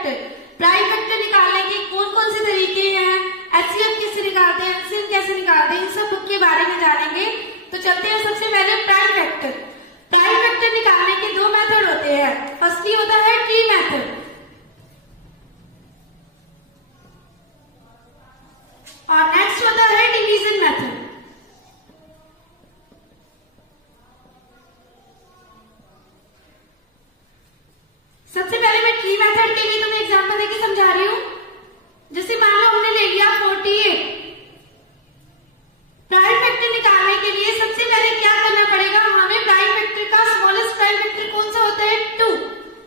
Factor. Prime factor निकालने के कौन कौन से तरीके हैं, एचसीएफ कैसे निकालते हैं, एलसीएम कैसे निकालते हैं, इन सब बुक के बारे में जानेंगे। तो चलते हैं सबसे पहले प्राइम फैक्टर। प्राइम फैक्टर निकालने के दो मेथड होते हैं। फर्स्टली होता है ट्री मेथड और नेक्स्ट होता है डिवीजन मेथड। सबसे पहले मैं ट्री मेथड के लिए तुम्हें एग्जांपल देके समझा रही हूं। जैसे मान लो हमने ले लिया 48। प्राइम फैक्टर निकालने के लिए सबसे पहले क्या करना पड़ेगा, हमें प्राइम फैक्टर का स्मॉलेस्ट प्राइम फैक्टर कौन सा होता है, 2।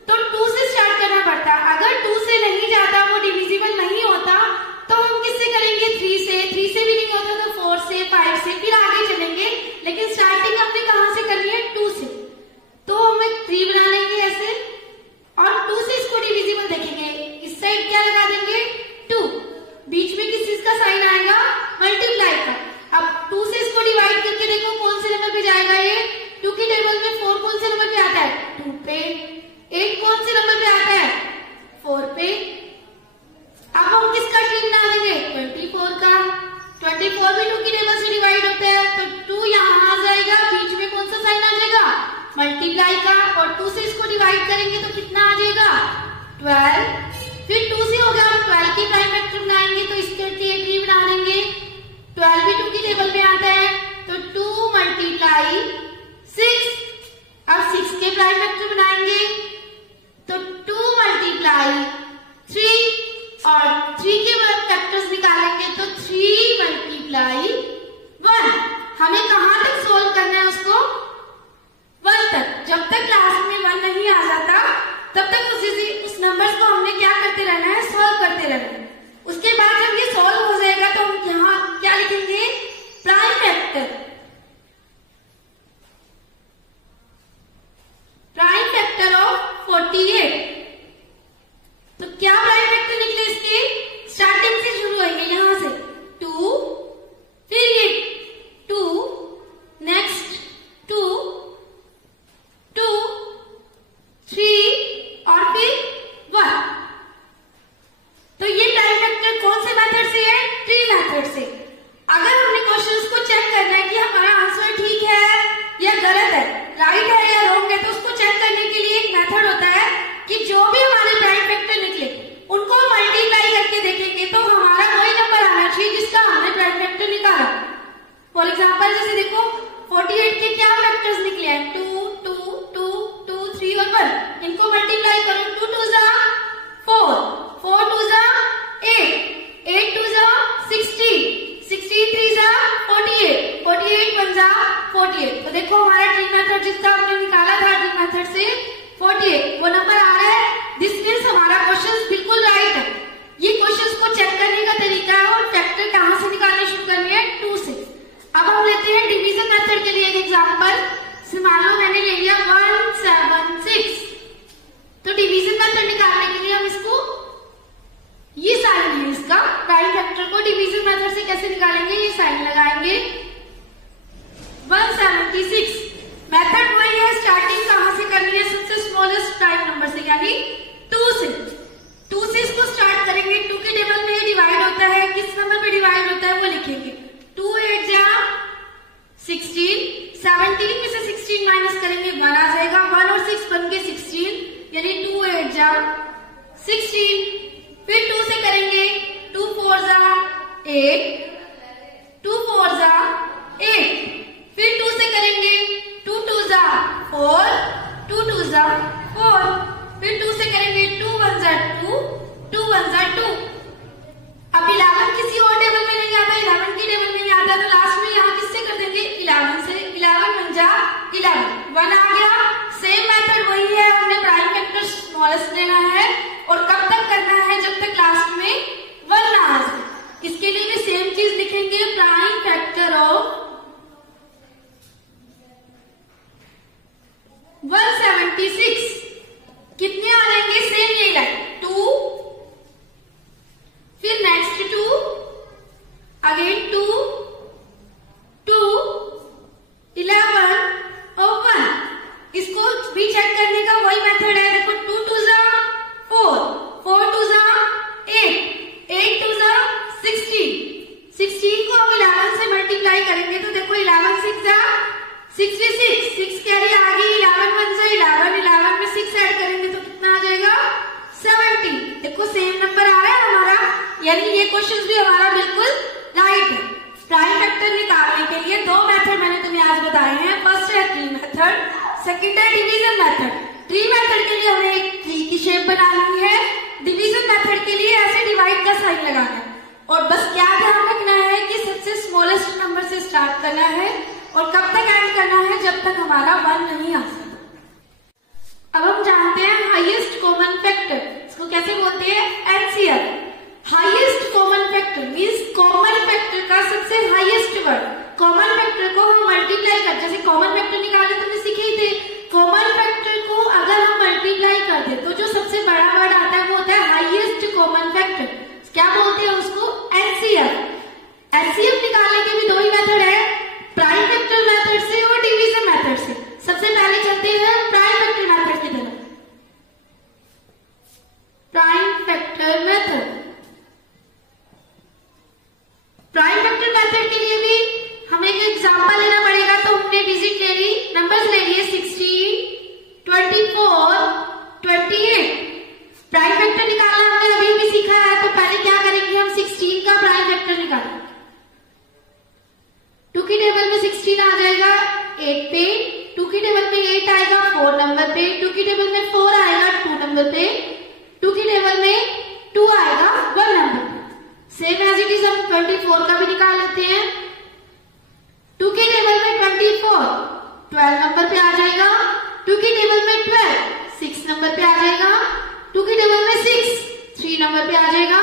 तो 2 से स्टार्ट करना पड़ता है। अगर 2 से नहीं जाता, वो डिविजिबल नहीं होता, तो हम किससे करेंगे, 3 से। 3 से भी नहीं होता तो 4 से, 5 से, फिर आगे चलेंगे। लेकिन स्टार्टिंग हमने कहां से करनी है, 2 से। तो हम एक 3 बना लेंगे ऐसे और 2 से इसको डिविजिबल देखेंगे। इस साइड क्या लगा देंगे, 2। बीच में किस चीज का साइन आएगा, मल्टीप्लाई का। अब 2 से इसको डिवाइड करके देखो कौन से नंबर पे जाएगा ये, 2 की टेबल में 4 कौन से नंबर पे आता है, 2 पे। 8 कौन से नंबर पे आता है, 4 पे। अब हम किसका ट्री बना देंगे, 24 का। 24 भी 2 की टेबल से डिवाइड होता है, तो 2 यहाँ आ जाएगा, बीच में कौन सा साइन आ जाएगा, मल्टीप्लाई का। और 2 से इसको डिवाइड करेंगे तो कितना आ जाएगा, 12। फिर 2 से हो गया, हम 12 की प्राइम फैक्टर बनाएंगे तो इसके ट्री बना देंगे। 12 भी 2 की टेबल पे आता है, तो 2 मल्टीप्लाई 6। अब 6 के प्राइम फैक्टर बनाएंगे तो 2 मल्टीप्लाई 3 और 3 के फैक्टर्स निकालेंगे तो 3 मल्टीप्लाई 1। हमें कहां तक सोल्व करना है उसको, 1 तक। जब तक लास्ट में 1 नहीं आ जाता तब तक उस नंबर्स को हमने क्या करते रहना है, सॉल्व करते रहना है। उसके बाद जब ये सॉल्व हो जाएगा तो हम यहाँ क्या लिखेंगे, prime factor. Prime factor of 48। तो क्या प्राइम फैक्टर निकले इसके, स्टार्टिंग से शुरू होंगे यहाँ से 2, फिर ये 2, नेक्स्ट 2, 2, 3 और फिर 1। तो ये प्राइम फैक्टर कौन से मेथड से है, ट्री मेथड से। अगर हमने क्वेश्चंस को चेक करना है कि हमारा आंसर ठीक है या गलत है, राइट है या रॉन्ग है, तो उसको चेक करने के लिए एक मेथड होता है कि जो भी हमारे प्राइम फैक्टर निकले उनको मल्टीप्लाई करके देखेंगे तो हमारा वही नंबर आना चाहिए जिसका हमने प्राइम फैक्टर निकाला। फॉर एग्जाम्पल जैसे देखो 48 के क्या फैक्टर्स निकले हैं, 2, 2, 2, 2, 3 और 1। इनको मल्टीप्लाई करो, 2 2 जा 4, 4 2 जा 8, 8 2 जा 16, 16 3 जा 48, 48 1 जा 48। तो देखो हमारा ट्री मेथड जिसका हमने निकाला था ट्री मेथड से 48, वो नंबर आ रहा है। दिस मीन्स हमारा क्वेश्चन बिल्कुल राइट है। ये क्वेश्चन को चेक करने का तरीका है और फैक्टर कहां से निकालने शुरू करने हैं, 2 से। अब हम लेते हैं डिवीजन मेथड के लिए एक एग्जांपल। मान लो मैंने ले लिया 176। तो डिवीजन मेथड निकालने के लिए हम इसको ये साइन है, इसका प्राइम फैक्टर को डिवीजन मेथड से कैसे निकालेंगे, ये साइन लगाएंगे। 176 मेथड वही है, स्टार्टिंग कहां से करनी है, सबसे स्मॉलेस्ट प्राइम नंबर से, यानी 2 से। 2 से इसको स्टार्ट करेंगे। 2 के टेबल में डिवाइड होता है, किस नंबर पे डिवाइड होता है वो लिखेंगे। 2 8 जा 16, 17 में से 16 माइनस करेंगे 1 आ जाएगा। 1 और 6 बन के 16, यानी 2 8 जा 16। फिर 2 से करेंगे, 2 4 जा 8, 2 4 जा 8। फिर 2 से करेंगे, 2 2 जा 4, 2 2 जा 4। फिर 2 से करेंगे, 2 1 जा 2, 2 1 जा 2। अब 11 किसी और टेबल में नहीं आता, 11 की टेबल में नहीं आता, तो लास्ट में यहाँ किससे कर देंगे, 11 से। 11 1 जा 11, 1 आ गया। सेम मेथड वही है, हमने प्राइम फैक्टर स्मॉलेस्ट लेना है और कब तक करना है, जब तक लास्ट में 1 ना आ जाए। इसके लिए भी सेम चीज लिखेंगे, प्राइम फैक्टर ऑफ 176। कितने आ जाएंगे, सेम यही लाइन देखो सेम नंबर आ रहा है हमारा, यानी ये क्वेश्चन भी हमारा बिल्कुल राइट है। प्राइम फैक्टर निकालने के लिए दो मेथड मैंने तुम्हें आज बताए हैं। फर्स्ट है ट्री मेथड, सेकंड है डिवीजन मेथड। ट्री मेथड के लिए हमें एक ट्री की शेप बनानी है, डिवीजन मेथड के लिए ऐसे डिवाइड का साइन लगाना है। और बस क्या ध्यान रखना है कि सबसे स्मॉलेस्ट नंबर से स्टार्ट करना है और कब तक एंड करना है, जब तक हमारा 1 नहीं आ सकता। अब हम जानते हैं हाईएस्ट कॉमन फैक्टर, इसको कैसे बोलते हैं, HCF. Highest common factor means common factor का सबसे हाईएस्ट वर्ड। कॉमन फैक्टर को हम मल्टीप्लाई कर, जैसे कॉमन फैक्टर निकालने तुमने सीखे ही थे। कॉमन फैक्टर को अगर हम मल्टीप्लाई कर दे तो जो सबसे बड़ा वर्ड आता है वो होता है हाईएस्ट कॉमन फैक्टर। क्या बोलते हैं उसको, एचसीएफ। एचसीएफ निकालने के भी दो ही मेथड है, प्राइम फैक्टर मेथड से और डिवीजन मेथड से। सबसे पहले चलते हैं प्राइम फैक्टर मेथड की तरफ। Prime factor method, prime factor method के लिए भी हमें एक एग्जांपल लेना पड़ेगा। तो हमने डिजिट ले ली, नंबर्स ले लिए 16, 24, 28। प्राइम फैक्टर निकालना हमने अभी भी सीखा है, तो पहले क्या करेंगे, हम 16 का प्राइम फैक्टर निकालेंगे। 2 की टेबल में 16 आ जाएगा 8 पे, 2 की टेबल में 8 आएगा 4 नंबर पे, 2 की टेबल में 4 आएगा 2 नंबर पे, 2 की टेबल में 2 आएगा 1 नंबर पे। सेम एज इट इज हम 24 का भी निकाल लेते हैं। 2 की टेबल में 24 12 नंबर पे आ जाएगा, 2 की टेबल में 12 6 नंबर पे आ जाएगा, 2 की टेबल में 6 3 नंबर पे आ जाएगा।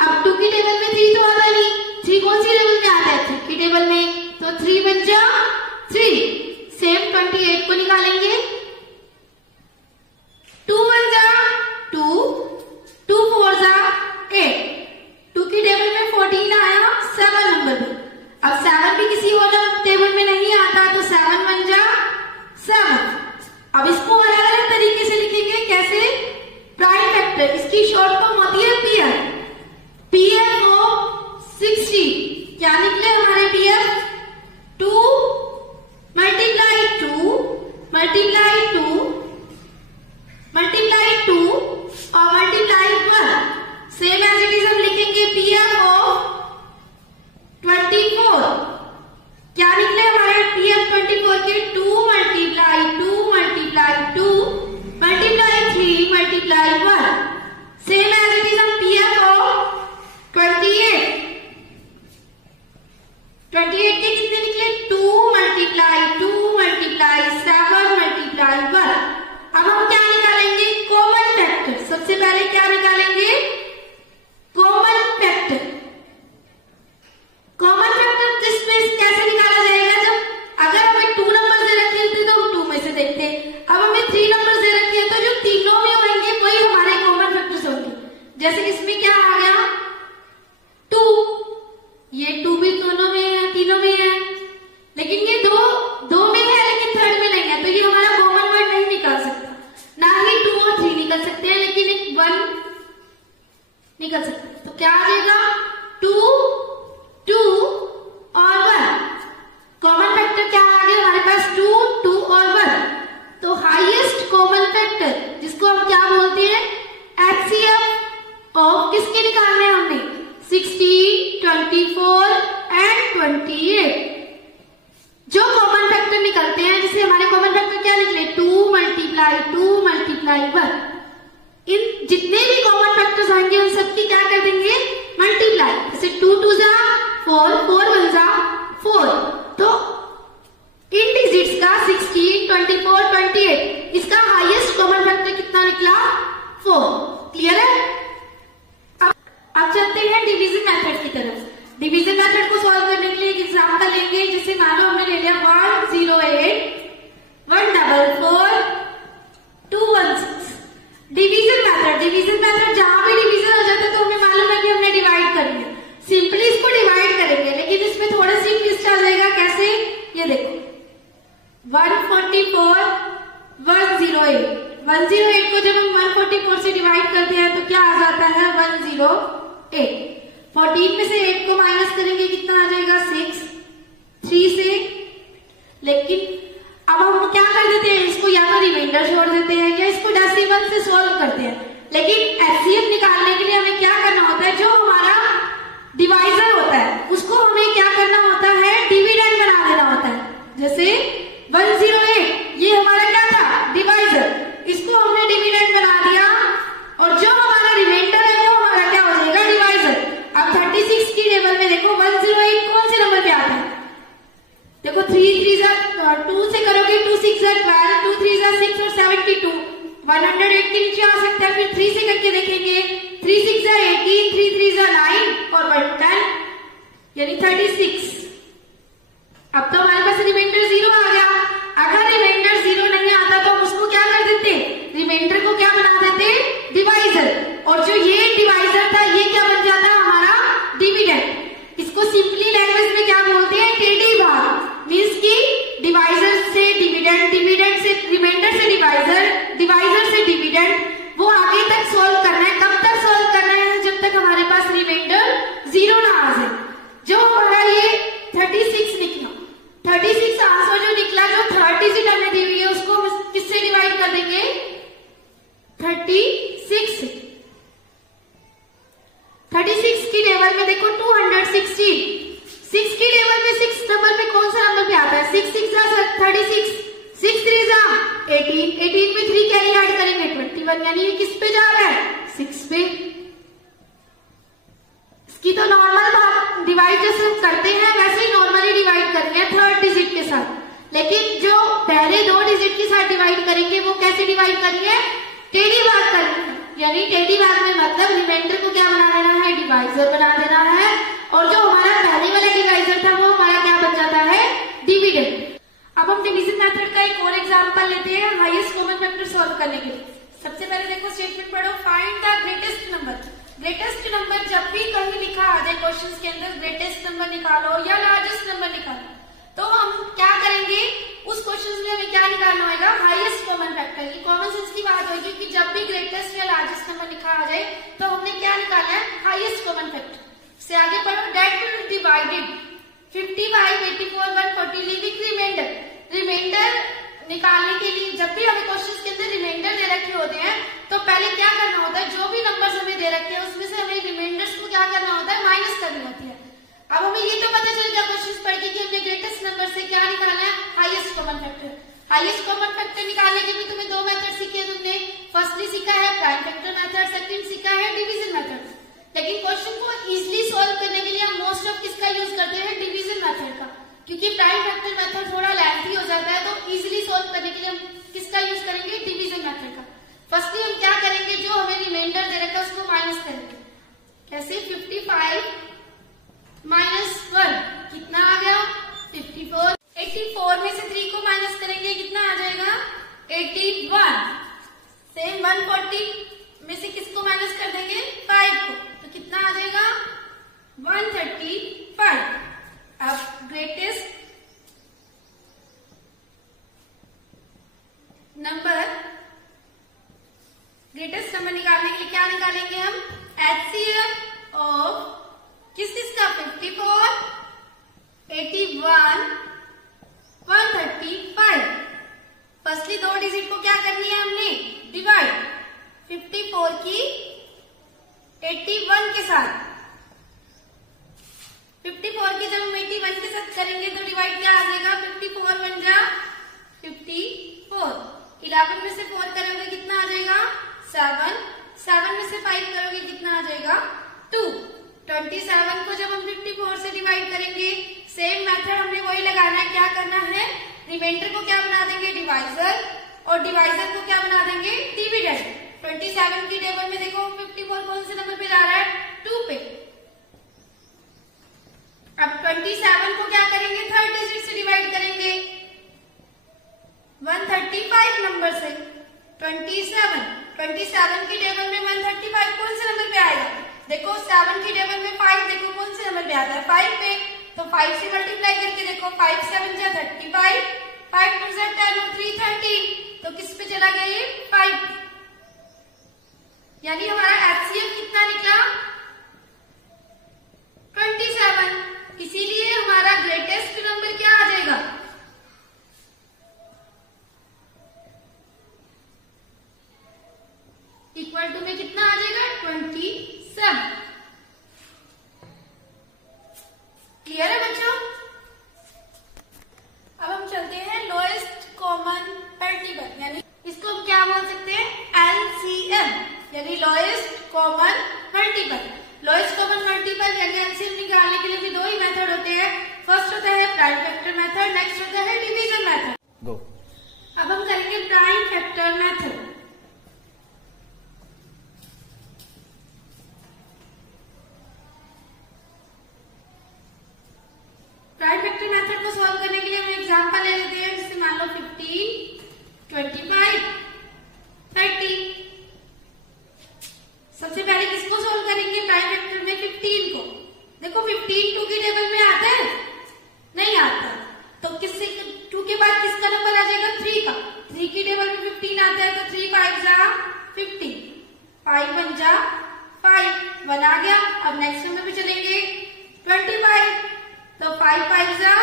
अब 2 की टेबल में 3 तो आता नहीं, 3 कौन सी टेबल में आता है, 3 की टेबल में, तो 3 बन जा 3। सेम 28 को निकालेंगे, 2 बन जा 2, 2 4 जा 8। 2 की टेबल में 14 आया 7 नंबर पे। अब 7 भी किसी और टेबल में नहीं आता, तो 7 बन जा 7। अब इसको अलग अलग तरीके से लिखेंगे, कैसे, प्राइम फैक्टर, इसकी शॉर्ट फॉर्म होती है पीएफ। पीएफ ऑफ 60 क्या निकले हमारे पीएफ, 2 मल्टीप्लाई 2 मल्टीप्लाई 2 मल्टीप्लाई 2 और multiply 1। Same as it is हम लिखेंगे पीएफ ऑफ 24। क्या निकले हमारे पीएफ 24 के, 2 multiply 2 multiply 2 multiply 3 multiply 1। Same as it is हम पीएफ ऑफ 28 के कितने निकले, 2 मल्टीप्लाई 2 मल्टीप्लाई 7 मल्टीप्लाई 1। अब हम क्या निकालेंगे, कॉमन फैक्टर। सबसे पहले क्या निकालेंगे, कॉमन फैक्टर। कॉमन फैक्टर किसमें कैसे निकाला जाएगा, जब अगर हमें 2 नंबर दे रखे होते तो हम 2 में से देखते, अब हमें 3 नंबर दे रखे हैं तो जो तीनों में होंगे वही हमारे कॉमन फैक्टर्स होंगे। जैसे इसमें क्या आ गया, 2, ये 2 भी दोनों में है, तीनों में है, लेकिन ये दो में है लेकिन थर्ड में नहीं है, तो ये हमारा कॉमन वर्ड नहीं निकाल सकता। ना ही 2 और 3 निकल सकते हैं, लेकिन एक 1 निकल सकता है। तो क्या आ जाएगा, 2 2 और 1। कॉमन फैक्टर क्या आ गया हमारे पास, 2 2 और 1। तो हाईएस्ट कॉमन फैक्टर जिसको हम क्या बोलते हैं, एचसीएफ ऑफ किसके निकालने हैं हमने, 16, 24 एंड 28। जो कॉमन फैक्टर निकलते हैं, जैसे हमारे कॉमन फैक्टर क्या निकले, 2 मल्टीप्लाई 2 मल्टीप्लाई 1। इन जितने भी कॉमन फैक्टर्स आएंगे उन सबकी क्या कर देंगे, मल्टीप्लाई। जैसे 2 2 जा 4, 4 1 जा 4। तो इन डिजिट्स का 16, 24, 28, इसका हाईएस्ट कॉमन फैक्टर कितना निकला, 4। क्लियर है। अब चलते हैं डिवीजन मेथड की तरफ। डिवीजन मेथड को सॉल्व करने के लिए एक एग्जांपल लेंगे। जैसे मान लो हमने ले लिया 108 144 216। डिवीजन मेथड जहां भी डिवीजन हो जाता है तो हमें मालूम है कि हमने डिवाइड कर लिया, सिंपली इसको डिवाइड करेंगे, लेकिन इसमें थोड़ा सी ट्विस्ट आ जाएगा। कैसे, ये देखो 144 108 108 को जब हम 144 से डिवाइड करते हैं तो क्या आ जाता है, 108। 14 में से 8 को माइनस करेंगे, कितना आ जाएगा, 6 3 से। लेकिन अब हम क्या कर देते हैं, इसको या तो रिमाइंडर छोड़ देते हैं या इसको डेसिमल से सॉल्व करते हैं। लेकिन एचसीएफ निकालने के फिर 3 से करके देखेंगे। 3 6 18, 3 3 9 और 1 10 यानी 36। अब तो हमारे पास रिमाइंडर 0 आ गया। अगर रिमाइंडर 0 नहीं आता तो हम उसको क्या कर देते, रिमाइंडर को क्या बना देते, डिवाइजर। और जो ये डिवाइजर था ये क्या बन जाता हमारा डिविडेंड। इसको सिंपली लैंग्वेज में क्या बोलते हैं, टेढ़ी भाग। मीन्स की डिवाइजर से डिविडेंड, डिविडेंड से रिमाइंडर से डिवाइजर, डिवाइजर से डिविडेंड, वो आगे तक सॉल्व करना है। कब तक सॉल्व करना है, जब तक हमारे पास रिमाइंडर 0 ना आ जाए। जो हमारा ये 36 निकला, 36 आंसर जो निकला, जो 3rd डिजिट हमें दी हुई है उसको हम किससे डिवाइड कर देंगे, 36 से। 36 की टेबल में देखो 216, 6 की टेबल में 6 नंबर पे कौन सा नंबर पे आता है, 6 6 36, 6 3 18, 18 में 3 कैरी ऐड करेंगे 21, यानी ये किस पे जा रहा है, 6 पे। इसकी तो नॉर्मल डिवाइड जैसे करते हैं वैसे ही नॉर्मली डिवाइड करनी है 3rd डिजिट के साथ। लेकिन जो पहले 2 डिजिट के साथ डिवाइड करेंगे वो कैसे डिवाइड करनी है, टेढ़ी भाग करनी है। यानी टेढ़ी भाग में मतलब रिमाइंडर को क्या बना देना है, डिवाइजर बना देना है। और जो हमारा पहले वाला डिवाइजर था वो हमारा क्या बन जाता है, डिविडेंड। अब हम डिवीजन मेथड का एक और एग्जांपल लेते हैं हाईएस्ट कॉमन फैक्टर सॉल्व करने के लिए। सबसे पहले देखो स्टेटमेंट पढ़ो, find the greatest number. Greatest number जब भी कहीं लिखा आ जाए क्वेश्चन के अंदर, ग्रेटेस्ट नंबर निकालो या लार्जेस्ट नंबर निकालो, तो हम क्या करेंगे, उस क्वेश्चन में हमें क्या निकालना होगा, हाईएस्ट कॉमन फैक्टर। ये कॉमन सेंस की बात होगी कि जब भी ग्रेटेस्ट या लार्जेस्ट नंबर लिखा आ जाए तो हमने क्या निकालना है, हाईएस्ट कॉमन फैक्टर। से आगे पढ़ो, date divided 55 84 140 living reminder. Reminder निकालने के लिए जब भी हमें क्वेश्चन के अंदर रिमाइंडर दे रखे होते हैं तो पहले क्या करना होता है, जो भी नंबर्स हमें दे रखे हैं उसमें से हमें रिमाइंडर्स को क्या करना होता है, माइनस करनी होती है। अब हमें ये तो पता चल गया क्वेश्चन पढ़ के कि हमने ग्रेटेस्ट नंबर से क्या निकालना है, highest common factor. Highest common factor निकालने के लिए तुम्हें 2 मेथड सीखे तुमने। फर्स्टली सीखा है प्राइम फैक्टर मेथड, सेकंड सीखा है डिवीजन मेथड। लेकिन क्वेश्चन को इजीली सॉल्व करने के लिए हम मोस्ट ऑफ किसका यूज करते हैं, डिवीजन मेथड का। क्योंकि प्राइम फैक्टर मेथड थोड़ा लेंथी हो जाता है तो इजीली सॉल्व करने के लिए हम किसका यूज करेंगे, डिवीजन मेथड का। फर्स्टली हम क्या करेंगे, जो हमें रिमाइंडर दे रखा है उसको माइनस करेंगे। कैसे, 55 -1 कितना आ गया, 54। 84 में से 3 को माइनस करेंगे, कितना आ जाएगा, 81। सेम 140 में से किसको माइनस कर देंगे, 5 को, तो कितना आ जाएगा, 135। अब ग्रेटेस्ट नंबर निकालने के लिए क्या निकालेंगे हम, HCF ऑफ किस का, 54 81 135। फर्स्टली 2 डिजिट को क्या करनी है हमने, डिवाइड 54 की 81 के साथ। 54 की जब हम 81 के साथ करेंगे तो डिवाइड क्या आ जाएगा, 54 बन जा 54। 11 में से 4 करोगे कितना आ जाएगा, 7। 7 में से 5 करोगे कितना आ जाएगा, 2। 27 को जब हम 54 से डिवाइड करेंगे, सेम मेथड हमने वही लगाना है। क्या करना है, रिमाइंडर को क्या बना देंगे, डिवाइजर, और डिवाइजर को क्या बना देंगे, डिविडेंड। 27 की टेबल में देखो 54 कौन से नंबर पे जा रहा है, 2 पे। अब 27 को क्या करेंगे, 3rd डिजिट से डिवाइड करेंगे 135 नंबर से। 27 की टेबल में 135 कौन से नंबर पे आएगा, देखो 7 की टेबल में 5 देखो कौन से नंबर पे आता है, 5 पे। तो 5 से मल्टीप्लाई करके देखो, 5 7 जा 35, 5 2 जा 10 और 3 13, तो किस पे चला गया ये, 5। यानी हमारा HCF कितना निकला, 27। इसीलिए हमारा ग्रेटेस्ट नंबर क्या आ जाएगा, इक्वल टू में कितना आ जाएगा, 27। क्लियर है बच्चों। अब हम चलते हैं लोएस्ट कॉमन मल्टीपल, यानी इसको हम क्या बोल सकते हैं, LCM, यानी lowest common multiple. Lowest common multiple यानी एलसीएम निकालने के लिए भी 2 ही मेथड होते हैं। फर्स्ट होता है प्राइम फैक्टर मेथड, नेक्स्ट होता है डिवीजन मेथड। अब हम करेंगे प्राइम फैक्टर मेथड। किसको सोल्व करेंगे प्राइम वेक्टर में? 15 को। देखो 15 2 की टेबल में आता है? नहीं आता। तो किससे 2 के बाद किसका नंबर आ जाएगा? 3 का। 3 की टेबल में 15 आता है तो 3 5 जा 15, 5 1 जा 5, 1 आ गया। अब नेक्स्ट नंबर पे चलेंगे 25, तो 5 5 जा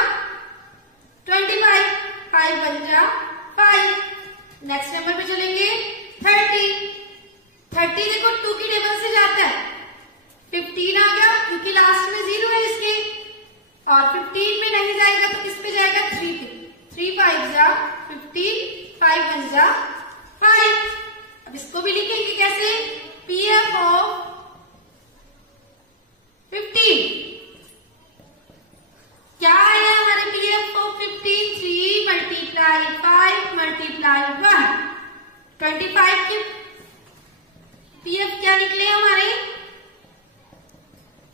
25, 5 1 जा 5। नेक्स्ट नंबर पे चलेंगे 30, 30 देखो 2 की टेबल से जाता है, 15 आ गया क्योंकि लास्ट में 0 है इसके, और 15 में नहीं जाएगा तो किस पे जाएगा? 3 पे। 3 5 जा 15, 5 1 जा 5। अब इसको भी लिखेंगे कैसे? पीएफ ऑफ 15 क्या आया हमारे पीएफ ऑफ 15? 3 मल्टीप्लाई 5 मल्टीप्लाई 1, 25 के पीएफ क्या निकले हमारे?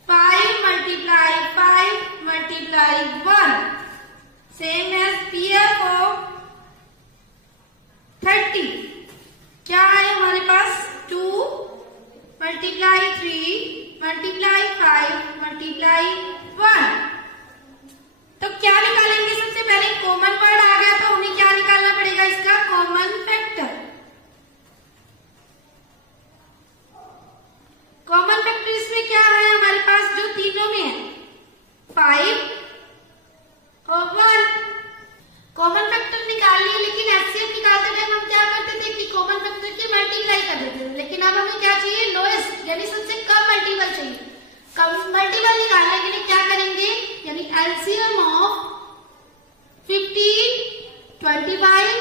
5 multiply 5 multiply 1 same as PF of 30 क्या है हमारे पास? 2 मल्टीप्लाई 3 मल्टीप्लाई 5 मल्टीप्लाई 1। तो क्या निकालेंगे? सबसे पहले कॉमन वर्ड आ गया तो उन्हें क्या निकालना पड़ेगा? इसका कॉमन फैक्टर। कॉमन फैक्टर इसमें क्या है हमारे पास? जो तीनों में है 5 और 1। कॉमन फैक्टर निकाल लिए, लेकिन एचसीएफ निकालते टाइम हम क्या करते थे कि कॉमन फैक्टर की मल्टीप्लाई कर देते थे। लेकिन अब हमें क्या चाहिए? लोएस्ट, यानी सबसे कम मल्टीपल चाहिए। कम मल्टीपल निकालने के लिए क्या करेंगे? यानी एलसीएम ऑफ 15, 25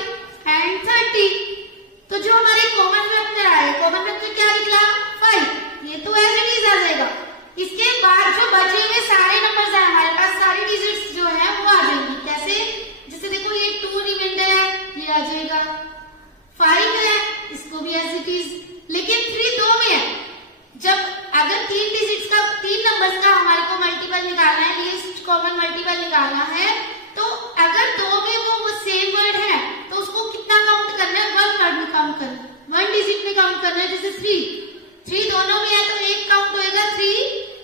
एंड 30। तो जो हमारे कॉमन फैक्टर आए, कॉमन फैक्टर क्या निकला? 5। ये तो एज इट इज आ जाएगा। इसके बाद जो बचे हुए सारे नंबर्स हैं हमारे पास, सारी डिजिट्स जो है वो आ जाएंगी। कैसे? जैसे देखो ये 2 रिमाइंडर है, ये आ जाएगा। 5 है, इसको भी एज इट इज। लेकिन 3 2 में है। जब अगर 3 डिजिट्स का, 3 नंबर्स का हमारे को मल्टीपल निकालना है, लीस्ट कॉमन मल्टीपल निकालना है, तो अगर 2 में वो सेम वर्ड है तो उसको कितना काउंट करना है? 1 वर्ड में काउंट करना है, 1 डिजिट में काउंट करना है। जैसे 3 दोनों में है तो 1 काउंट होएगा 3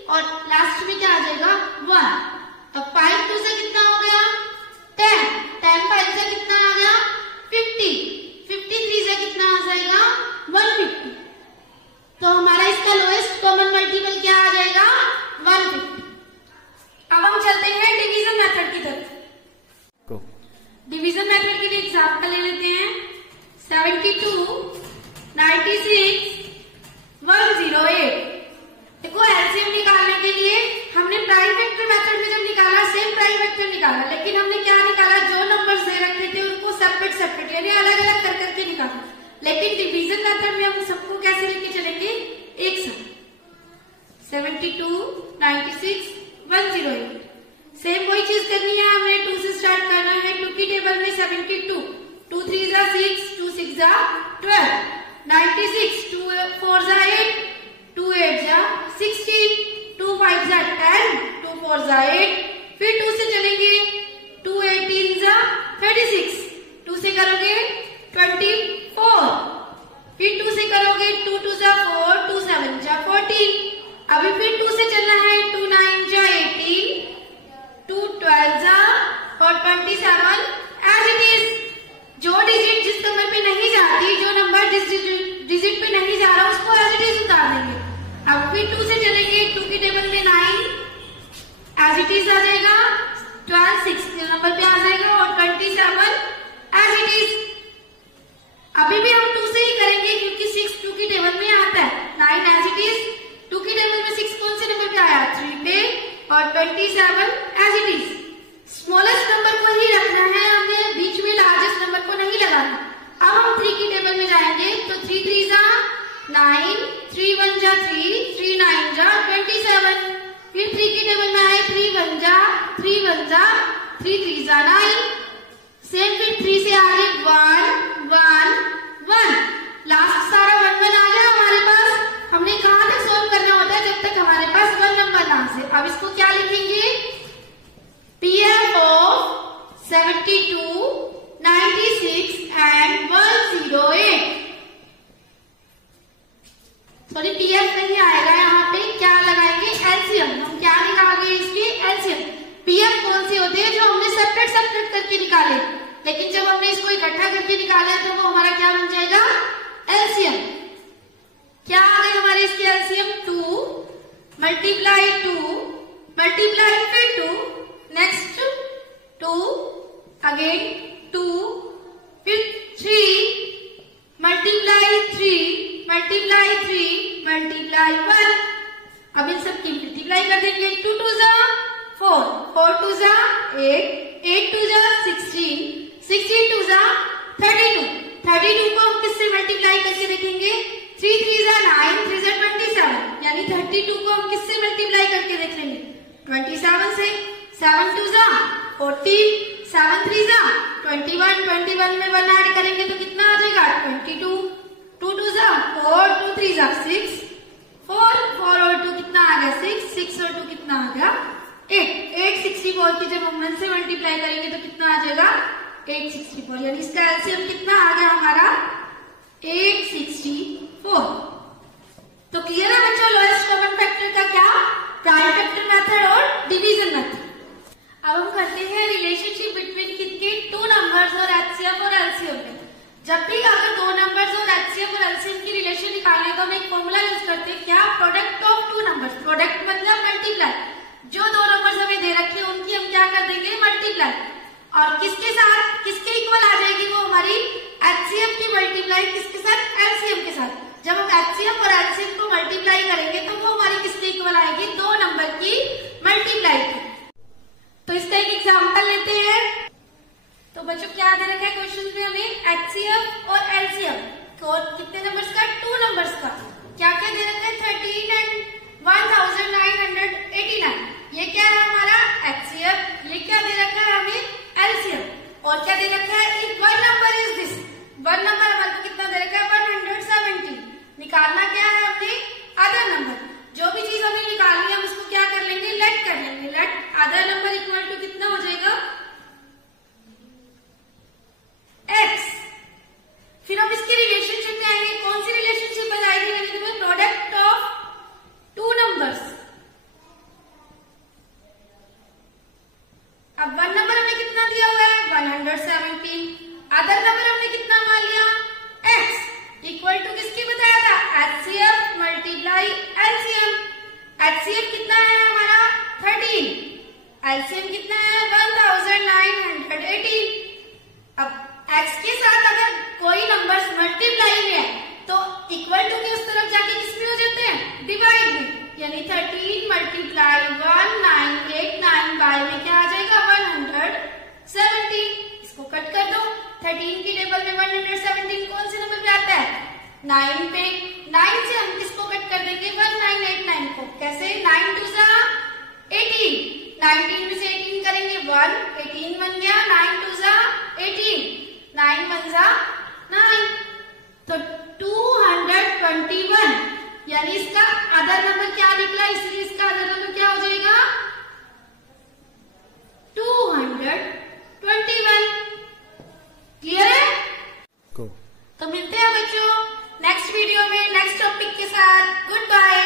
और लास्ट में क्या आ जाएगा? 1। अब 5 2 से कितना हो गया? 10, 10 5 से कितना आ गया? 50, 53 से कितना आ जाएगा? 150। तो हमारा इसका लोएस्ट कॉमन मल्टीपल क्या आ जाएगा? 150। अब हम चलते हैं डिवीजन मेथड की तरफ। डिवीजन मेथड के लिए एग्जाम्पल ले लेते हैं। 72, 96, 108। देखो एलसीएम निकालने के लिए हमने प्राइम वेक्टर मेथड में जब निकाला, सेम प्राइम वेक्टर निकाला, लेकिन हमने क्या निकाला? जो नंबर्स दे रखे थे उनको सेपरेट सेपरेट यानी अलग अलग कर करके निकाला। लेकिन डिवीजन मेथड में हम सबको कैसे लेके चलेंगे? एक साथ। 72, 96, 108। सेम वही चीज करनी है, हमें 2 से स्टार्ट करना है। 2 की टेबल में 72, 2 3 जा 6, 2 6 जा 12, 96, 2 4 जा 8, 2 8 जा 16, 2 5 जा 10, 2 4 जा 8। फिर 2 से चलेंगे, 2 18 जा 36, 2 से करोगे 24, फिर 2 से करोगे 2 2 जा 4, 2 7 जा 14। अभी फिर 2 से चलना है, 2 9 जा 18, 2 12 जा और 27 एज इट इज। जो डिजिट जिस नंबर पे नहीं जाती, जो नंबर जिस डिजिट पे नहीं जा रहा उसको एज इट इज उतार देंगे। अब फिर 2 से चलेंगे, 2 की टेबल में 9 एज इट इज आ जाएगा, 12 6 नंबर पे आ जाएगा और 27 एज इट इज। अभी भी हम 2 से ही करेंगे क्योंकि 6 2 की टेबल में आता है, 9 एज इट इज। 2 की टेबल में 6 कौन से नंबर पे आया? 3 पे और 27 as it is. Smallest number को ही रखना है हमने, बीच में लार्जेस्ट नंबर को नहीं लगाना। अब हम 3 की टेबल में जाएंगे तो 3 3 जा 9, 3 1 जा 3, 3 9 जा 27। फिर 3 की टेबल में आए, 3 1 जा 3 1 जा 3 3 जा 9। सेम फिर 3 से आगे 1 1 1, लास्ट सारा 1 1 आ गया हमारे पास। हमने कहां तक सोल्व करना होता है? जब तक हमारे पास 1 नंबर ना से। अब इसको क्या लिखेंगे? PF of 72, 96 and 108। Sorry PF नहीं आएगा, यहाँ पे क्या लगाएंगे, एलसीएम। हम क्या निकालेंगे इसकी, एलसीएम। पीएफ कौन सी होती है, जो हमने सेपरेट सेपरेट करके निकाले, लेकिन जब हमने इसको इकट्ठा करके निकाला तो वो हमारा क्या बन जाएगा, एलसीएम। क्या आ गई हमारी इसकी एलसीएम, 2 मल्टीप्लाई 2 मल्टीप्लाई फिर 2, नेक्स्ट 2 अगेन 2 फिर 3 मल्टीप्लाई 3 मल्टीप्लाई 3 मल्टीप्लाई 1। अब इन सब की मल्टीप्लाई कर देंगे, 2 2 जा 4 4 2 जा 8 8 2 जा 16 16 2 जा 32 32 को हम किससे मल्टीप्लाई करके देखेंगे, 3 3 जा 9 3 जा 27, यानी 32 को हम किससे मल्टीप्लाई करके देख लेंगे, 27 से। 7 2 जा 14 7 3 जा 21 21 में 1 ऐड करेंगे तो कितना आ जाएगा, 22 2 2 जा 4 2 3 जा 6 4 4 और 2 कितना आ गया, 6 6 और 2 कितना आ गया, 8 864 की जब हम 1 से मल्टीप्लाई करेंगे तो कितना आ जाएगा, 864, यानी इसका एलसीएम कितना आ गया हमारा, 864। तो क्लियर है बच्चों, लोएस्ट कॉमन फैक्टर का क्या, प्राइम फैक्टर मेथड और डिवीजन मेथड। अब हम करते हैं रिलेशनशिप बिटवीन किसके, 2 नंबर्स और एचसीएफ और एलसीएम में। जब भी अगर 2 नंबर्स और एचसीएफ और एलसीएम की रिलेशन निकालने तो हम एक फॉर्मूला यूज करते हैं, क्या, प्रोडक्ट ऑफ 2 नंबर्स। प्रोडक्ट मतलब मल्टीप्लाई, जो 2 नंबर्स हमें दे रखे हैं उनकी हम क्या कर देंगे, मल्टीप्लाई, और किसके साथ, किसके इक्वल आ जाएगी वो हमारी एचसीएफ की मल्टीप्लाई किसके साथ, एलसीएम के साथ। जब हम एचसीएफ और एलसीएम को मल्टीप्लाई करेंगे तो वो हमारी किसके इक्वल आएगी, 2 नंबर की मल्टीप्लाई की। तो इसका एक एग्जाम्पल लेते हैं। तो बच्चों क्या दे रखा है क्वेश्चन में हमें, एचसीएफ और एलसीएम कितने नंबर्स का, 2 नंबर्स का। क्या क्या दे रखा है, 13 एंड 1989, ये क्या है हमारा एचसीएफ, ये क्या दे रखा है हमें, एलसीएम। और क्या दे रखा है, if 1 number is this, 1 number हमारे को कितना दे रखा है, 170। निकालना क्या है हमने, अदर नंबर। जो भी चीज हमें निकालनी है हम उसको क्या कर लेंगे, लेट कर लेंगे, let other number equal to कितना हो जाएगा, x। फिर हम इसके रिलेशनशिप में आएंगे, कौन सी रिलेशनशिप बताएगी मैंने तुम्हें, प्रोडक्ट ऑफ 2 नंबर्स। अब 1 नंबर हमें कितना दिया हुआ है, 117, अदर नंबर हमने कितना मान लिया, x इक्वल टू किसकी बताया था, एचसीएफ मल्टीप्लाई एलसीएम। एचसीएफ कितना है हमारा, 13, एलसीएम कितना है, 1918। अब x के साथ अगर कोई नंबर्स मल्टीप्लाई में है तो इक्वल टू के उस तरफ जाके किसमें हो जाते हैं, डिवाइड में, यानी 13 मल्टीप्लाई 1989 बाय में क्या आ जाएगा, 170। इसको कट कर दो, 13 की टेबल में 117 कौन से नंबर पे आता है, 9 पे। 9 से हम किसको कट कर देंगे, 1989 को। कैसे, 9 2 जा 18, 19 में से 18 करेंगे 1, 18 बन गया, 9 2 जा 18, 9 1 जा 9, तो 221, यानी इसका अदर नंबर क्या निकला, इसलिए इसका अदर नंबर क्या हो जाएगा, 221। क्लियर है? तो मिलते हैं बच्चों नेक्स्ट वीडियो में नेक्स्ट टॉपिक के साथ। Good bye.